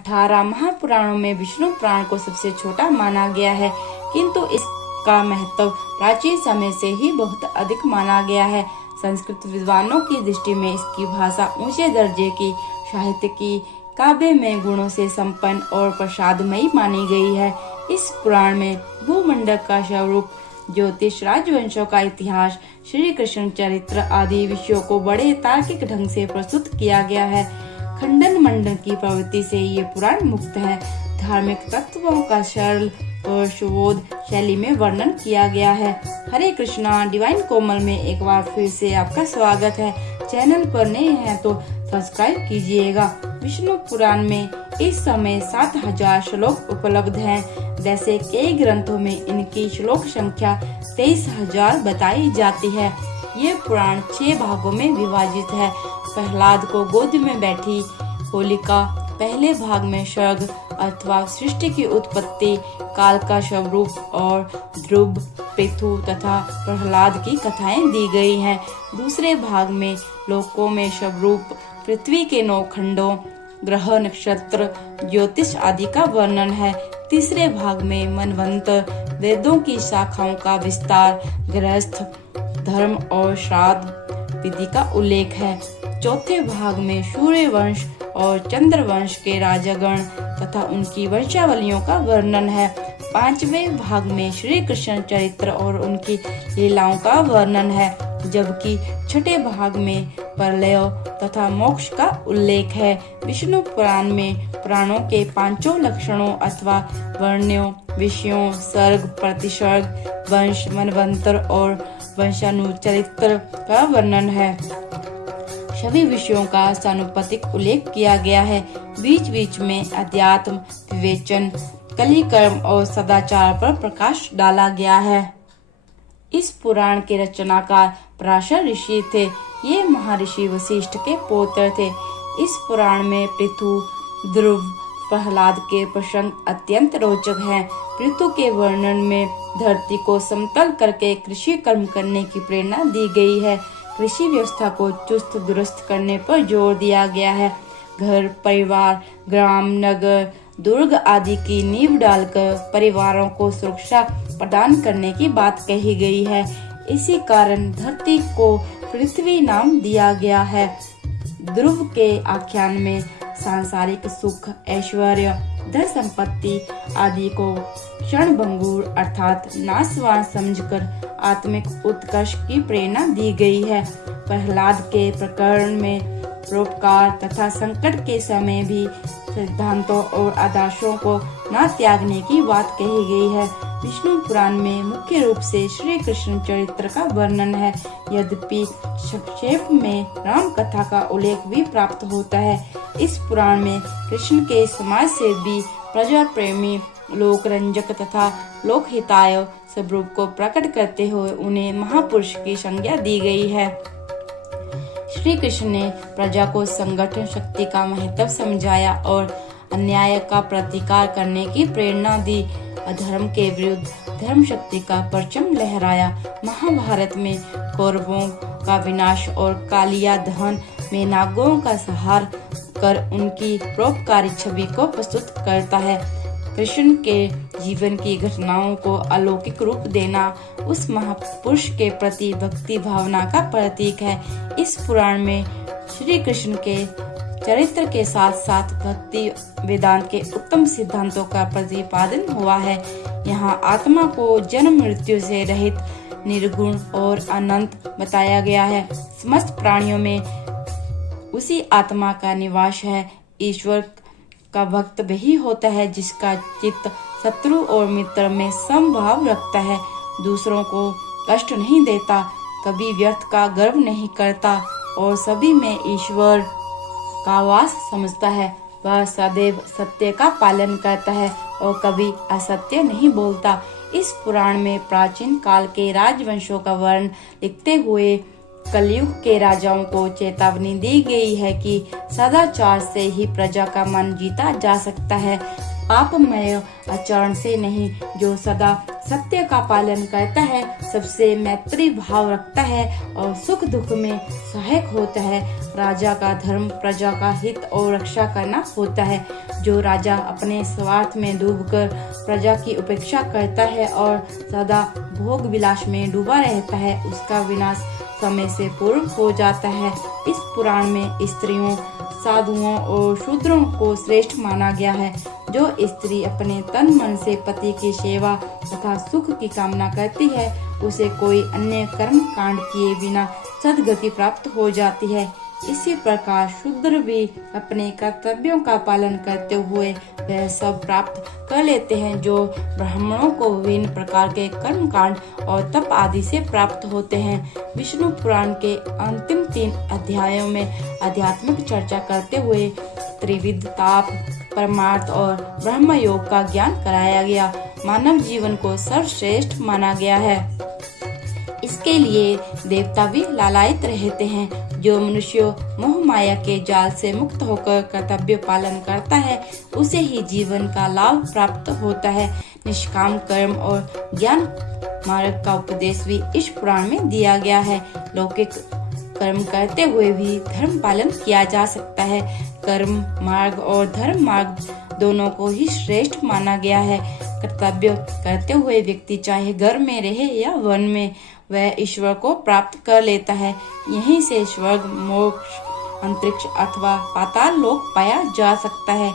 18 महापुराणों में विष्णु पुराण को सबसे छोटा माना गया है, किंतु इसका महत्व प्राचीन समय से ही बहुत अधिक माना गया है। संस्कृत विद्वानों की दृष्टि में इसकी भाषा ऊंचे दर्जे की, साहित्य की, काव्य में गुणों से संपन्न और प्रसादमयी मानी गई है। इस पुराण में भूमंडल का स्वरूप, ज्योतिष, राजवंशों का इतिहास, श्री कृष्ण चरित्र आदि विषयों को बड़े तार्किक ढंग से प्रस्तुत किया गया है। खंडन मंडन की प्रवृत्ति से ये पुराण मुक्त है। धार्मिक तत्वों का सरल और सुबोध शैली में वर्णन किया गया है। हरे कृष्णा, डिवाइन कोमल में एक बार फिर से आपका स्वागत है। चैनल पर नए हैं तो सब्सक्राइब कीजिएगा। विष्णु पुराण में इस समय 7000 श्लोक उपलब्ध हैं। जैसे कई ग्रंथों में इनकी श्लोक संख्या 23,000 बताई जाती है। ये पुराण 6 भागों में विभाजित है। प्रहलाद को गोद में बैठी होलिका, पहले भाग में स्वर्ग अथवा सृष्टि की उत्पत्ति, काल का स्वरूप और ध्रुव, पृथु तथा प्रहलाद की कथाएं दी गई हैं। दूसरे भाग में लोकों में स्वरूप, पृथ्वी के 9 खंडों, ग्रह, नक्षत्र, ज्योतिष आदि का वर्णन है। तीसरे भाग में मनवंतर, वेदों की शाखाओं का विस्तार, गृहस्थ धर्म और श्राद्ध विधि का उल्लेख है। चौथे भाग में सूर्य वंश और चंद्र वंश के राजागण तथा उनकी वंशावलियों का वर्णन है। 5वें भाग में श्री कृष्ण चरित्र और उनकी लीलाओं का वर्णन है, जबकि छठे भाग में प्रलय तथा मोक्ष का उल्लेख है। विष्णु पुराण में प्राणों के 5 लक्षणों अथवा वर्णों, विषयों, सर्ग, प्रतिसर्ग, वंश, मनवंतर और वंशानुचरित्र का वर्णन है। सभी विषयों का सानुपातिक उल्लेख किया गया है। बीच बीच में अध्यात्म, विवेचन, कलिकर्म और सदाचार पर प्रकाश डाला गया है। इस पुराण के रचनाकार पराशर ऋषि थे। ये महर्षि वशिष्ठ के पौत्र थे। इस पुराण में पृथु, ध्रुव, प्रहलाद के प्रसंग अत्यंत रोचक हैं। पृथु के वर्णन में धरती को समतल करके कृषि कर्म करने की प्रेरणा दी गई है। कृषि व्यवस्था को चुस्त दुरुस्त करने पर जोर दिया गया है। घर, परिवार, ग्राम, नगर, दुर्ग आदि की नींव डालकर परिवारों को सुरक्षा प्रदान करने की बात कही गई है। इसी कारण धरती को पृथ्वी नाम दिया गया है। ध्रुव के आख्यान में सांसारिक सुख, ऐश्वर्य, धन संपत्ति आदि को क्षणभंगुर अर्थात नाशवान समझकर आत्मिक उत्कर्ष की प्रेरणा दी गई है। प्रहलाद के प्रकरण में परोपकार तथा संकट के समय भी सिद्धांतों और आदर्शों को न त्यागने की बात कही गई है। विष्णु पुराण में मुख्य रूप से श्री कृष्ण चरित्र का वर्णन है, यद्यपि संक्षेप में राम कथा का उल्लेख भी प्राप्त होता है। इस पुराण में कृष्ण के समाज से भी प्रजा प्रेमी, लोक रंजक तथा लोक हिताय स्वरूप को प्रकट करते हुए उन्हें महापुरुष की संज्ञा दी गई है। श्री कृष्ण ने प्रजा को संगठन शक्ति का महत्व समझाया और अन्याय का प्रतिकार करने की प्रेरणा दी। अधर्म के विरुद्ध धर्म शक्ति का परचम लहराया। महाभारत में कौरवों का विनाश और कालिया दहन में नागों का संहार कर उनकी परोपकारी छवि को प्रस्तुत करता है। कृष्ण के जीवन की घटनाओं को अलौकिक रूप देना उस महापुरुष के प्रति भक्ति भावना का प्रतीक है। इस पुराण में श्री कृष्ण के चरित्र के साथ साथ भक्ति वेदांत के उत्तम सिद्धांतों का प्रतिपादन हुआ है। यहाँ आत्मा को जन्म मृत्यु से रहित, निर्गुण और अनंत बताया गया है। समस्त प्राणियों में उसी आत्मा का निवास है। ईश्वर का भक्त वही होता है जिसका चित्त शत्रु और मित्र में समभाव रखता है, दूसरों को कष्ट नहीं देता, कभी व्यर्थ का गर्व नहीं करता और सभी में ईश्वर का वास समझता है। वह सदैव सत्य का पालन करता है और कभी असत्य नहीं बोलता। इस पुराण में प्राचीन काल के राजवंशों का वर्ण लिखते हुए कलयुग के राजाओं को चेतावनी दी गई है कि सदाचार से ही प्रजा का मन जीता जा सकता है। पापमय आचरण से नहीं, जो सदा सत्य का पालन करता है, सबसे मैत्री भाव रखता है और सुख दुख में सहायक होता है। राजा का धर्म प्रजा का हित और रक्षा करना होता है। जो राजा अपने स्वार्थ में डूबकर प्रजा की उपेक्षा करता है और सदा भोग विलास में डूबा रहता है, उसका विनाश समय से पूर्व हो जाता है। इस पुराण में स्त्रियों, साधुओं और शूद्रों को श्रेष्ठ माना गया है। जो स्त्री अपने तन मन से पति की सेवा तथा सुख की कामना करती है, उसे कोई अन्य कर्म कांड किए बिना सद्गति प्राप्त हो जाती है। इसी प्रकार शूद्र भी अपने कर्तव्यों का पालन करते हुए वह सब प्राप्त कर लेते हैं जो ब्राह्मणों को विभिन्न प्रकार के कर्म कांड और तप आदि से प्राप्त होते हैं। विष्णु पुराण के अंतिम 3 अध्यायों में आध्यात्मिक चर्चा करते हुए त्रिविध ताप, परमार्थ और ब्रह्म योग का ज्ञान कराया गया। मानव जीवन को सर्वश्रेष्ठ माना गया है। इसके लिए देवता भी लालायित रहते हैं। जो मनुष्य मोह माया के जाल से मुक्त होकर कर्तव्य पालन करता है, उसे ही जीवन का लाभ प्राप्त होता है। निष्काम कर्म और ज्ञान मार्ग का उपदेश भी इस पुराण में दिया गया है। लौकिक कर्म करते हुए भी धर्म पालन किया जा सकता है। कर्म मार्ग और धर्म मार्ग दोनों को ही श्रेष्ठ माना गया है। कर्तव्य करते हुए व्यक्ति चाहे घर में रहे या वन में, वह ईश्वर को प्राप्त कर लेता है। यहीं से स्वर्ग, मोक्ष, अंतरिक्ष अथवा पाताल लोक पाया जा सकता है।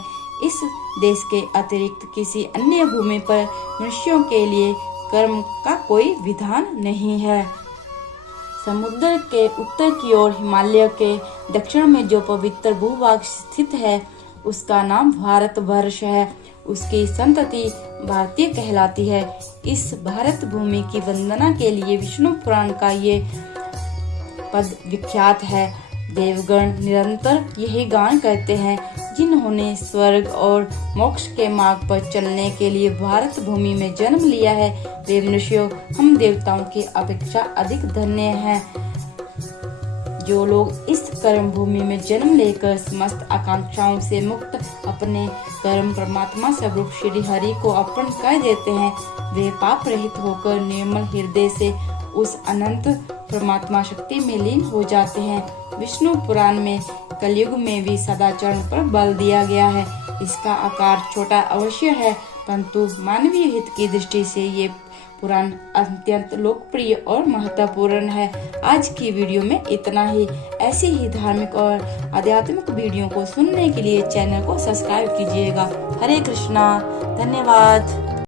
इस देश के अतिरिक्त किसी अन्य भूमि पर मनुष्यों के लिए कर्म का कोई विधान नहीं है। समुद्र के उत्तर की ओर हिमालय के दक्षिण में जो पवित्र भूभाग स्थित है, उसका नाम भारतवर्ष है। उसकी संतति भारतीय कहलाती है। इस भारत भूमि की वंदना के लिए विष्णु पुराण का ये पद विख्यात है। देवगण निरंतर यही गान करते हैं, जिन्होंने स्वर्ग और मोक्ष के मार्ग पर चलने के लिए भारत भूमि में जन्म लिया है, वे मनुष्यों हम देवताओं की अपेक्षा अधिक धन्य हैं। जो लोग इस कर्म भूमि में जन्म लेकर समस्त आकांक्षाओं से मुक्त अपने कर्म परमात्मा स्वरूप श्री हरि को अर्पण कर देते हैं, वे पाप रहित होकर निर्मल हृदय से उस अनंत परमात्मा शक्ति में लीन हो जाते हैं। विष्णु पुराण में कलयुग में भी सदाचरण पर बल दिया गया है। इसका आकार छोटा अवश्य है, परंतु मानवीय हित की दृष्टि से ये पुराण अत्यंत लोकप्रिय और महत्वपूर्ण है। आज की वीडियो में इतना ही। ऐसी ही धार्मिक और आध्यात्मिक वीडियो को सुनने के लिए चैनल को सब्सक्राइब कीजिएगा। हरे कृष्णा, धन्यवाद।